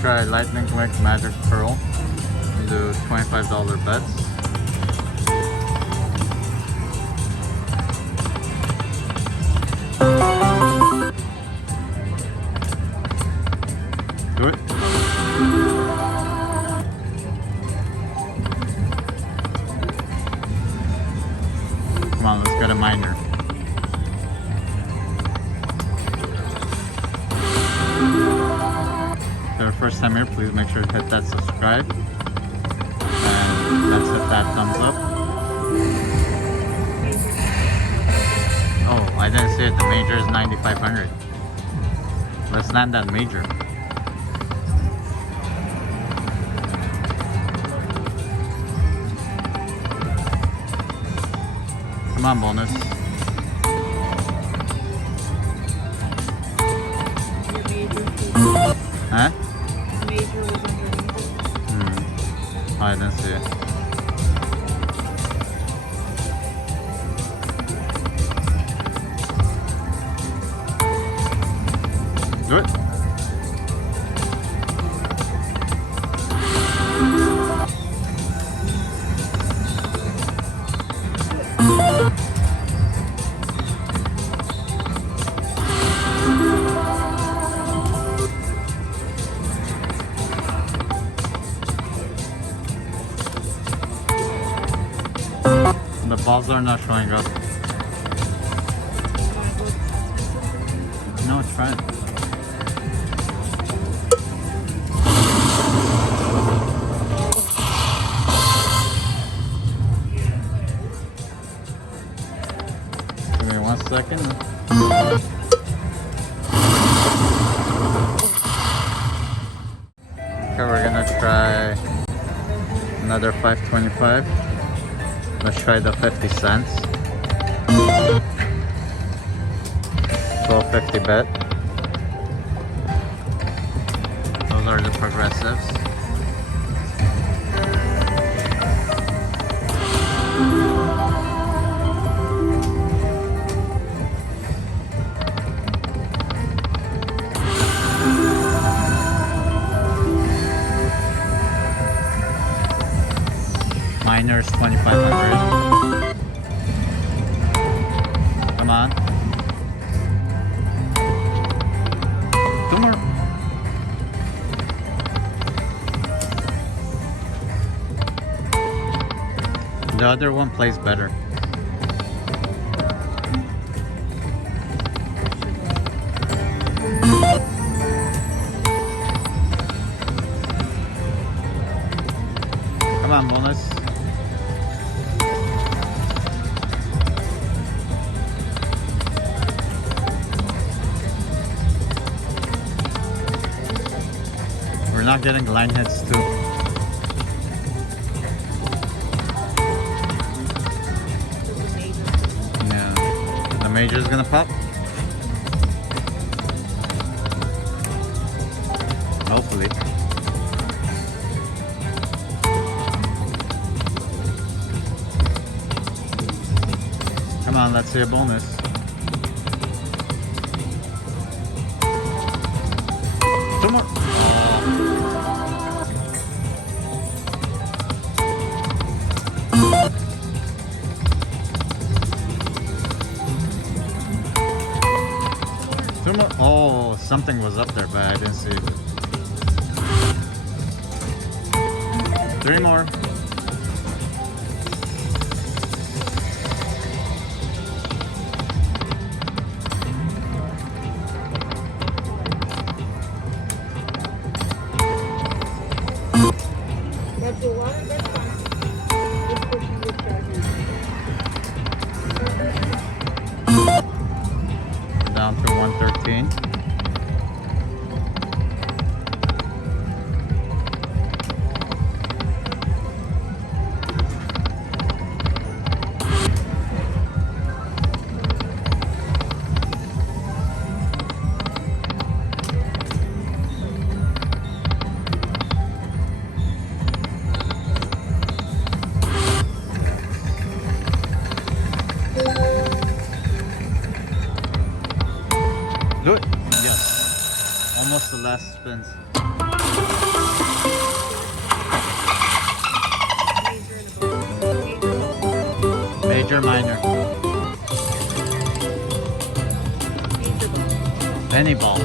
try Lightning Quick Magic Pearl and do $25 bets. Do it. Come on, let's get a minor. If you're first time here, please make sure to hit that subscribe. And let's hit that thumbs up. Oh, I didn't see it. The major is 9,500. Let's land that major. Come on, bonus. Huh? Major was underneath. Oh, I didn't see it. Do it. The balls are not showing up. No, try it. Give me 1 second. Okay, we're gonna try another 525. Let's try the 50 cents. 12.50 bet. Those are the progressives. Miners 2,500. Come on. Two more. The other one plays better. Come on, bonus. We're not getting line hits too. Yeah, the major is gonna pop. Hopefully. Come on, let's see a bonus. Two more. Two more. Oh, something was up there, but I didn't see it. Three more. That's the one. That's fine. Just pushing the charger. Down to 113. Do it. Yes. Almost the last spins. Major, minor. Penny ball.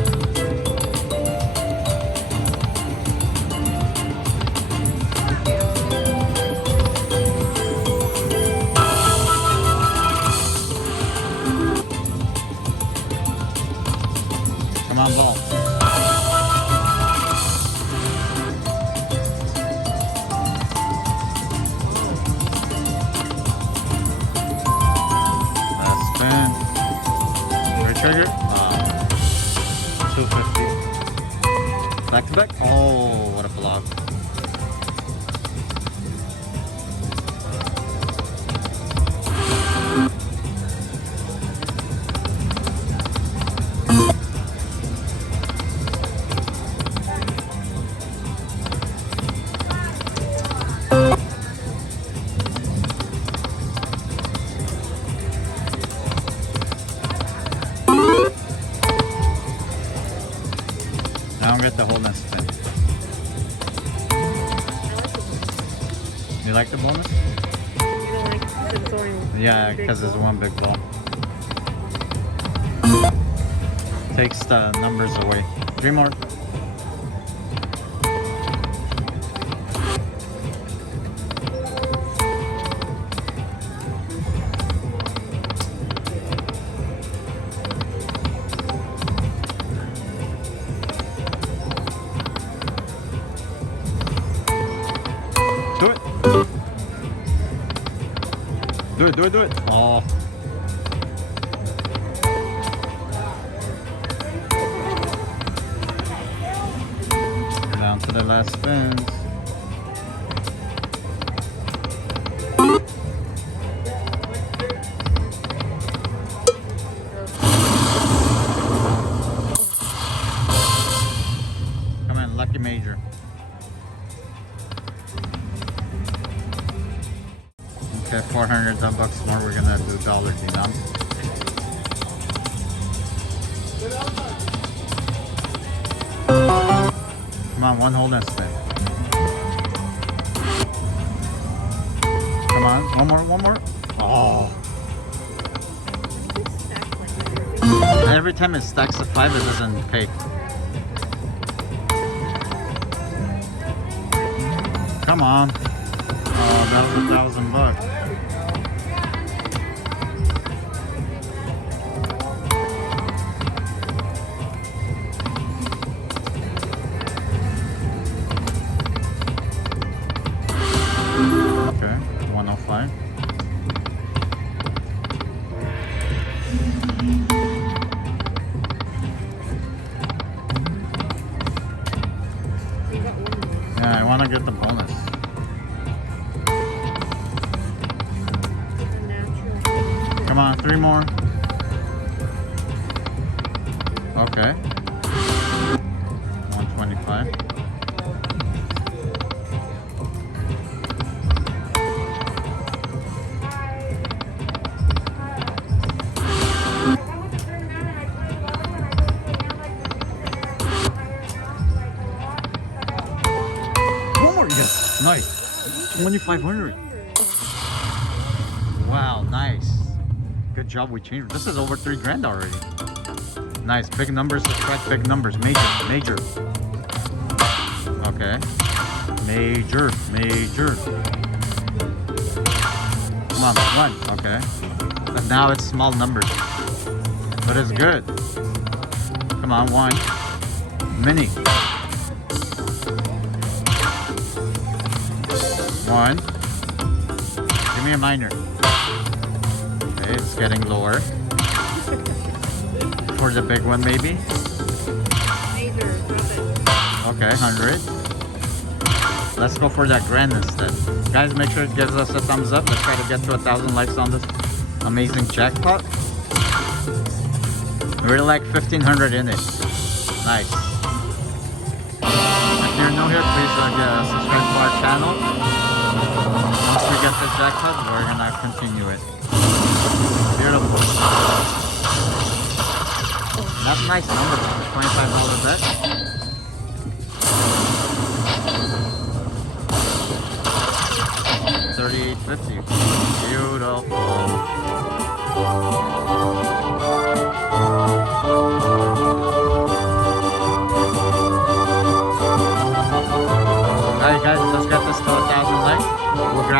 Come on, ball. Last spin. Trigger. 250. Back to back. Oh, what a block. Now I'm get the whole net spin. You like the bonus? You don't like the throwing. Yeah, because it's one big ball. Takes the numbers away. 3 more. Do it. Do it, do it, do it. Oh. We're down to the last spins. Come on, lucky major. Okay, 400 bucks more. We're gonna do dollar denom. Come on, one whole net spin. Come on, one more, one more. Oh. Every time it stacks a 5, it doesn't pay. Come on. Oh, that was $1,000. Okay, 105. Yeah, I want to get the bonus. Come on, 3 more. Okay. 125. One more, yes, nice. 2,500. Wow, nice. Good job, we changed. This is over 3 grand already. Nice, big numbers, subtract big numbers. Major, major. Okay. Major, major. Come on, 1, okay. But now it's small numbers. But it's good. Come on, 1. Mini. 1. Give me a minor. Okay, it's getting lower. For the big one, maybe. Okay, 100. Let's go for that grand instead. Guys, make sure it gives us a thumbs up. Let's try to get to 1,000 likes on this amazing jackpot. We're like 1,500 in it. Nice. If you're new here, please subscribe to our channel. Once we get the jackpot, we're gonna continue it. Beautiful. That's nice number for a $25 bet. $38.50. Beautiful.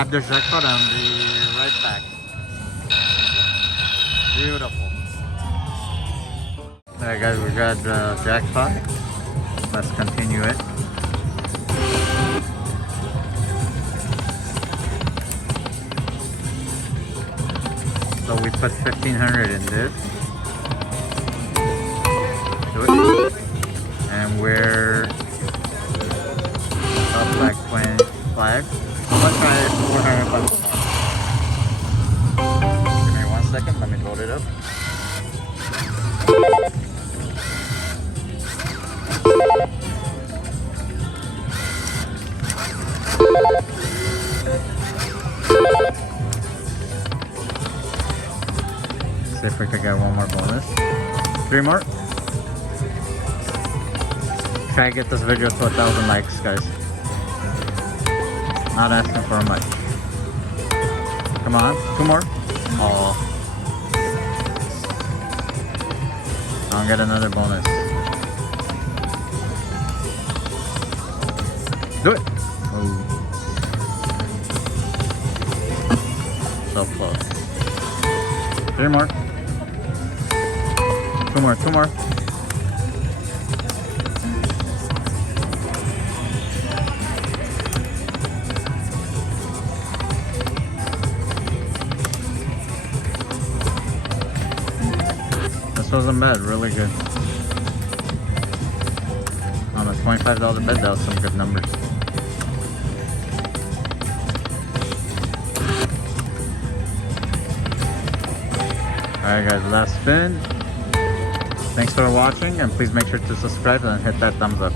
tap the jackpot and be right back. Beautiful. Alright guys, we got the jackpot. Let's continue it. So we put 1,500 in this. Do it. And we're up like 25. So let's try 400 bucks. Give me 1 second, let me load it up. See if we could get one more bonus. 3 more. Try to get this video to 1,000 likes, guys. Not asking for much. Come on, 2 more. Oh. I'll get another bonus. Do it. Oh. So close. 3 more. 2 more, 2 more. This wasn't bad, really good. On a $25 bet, that was some good numbers. Alright guys, last spin. Thanks for watching and please make sure to subscribe and hit that thumbs up.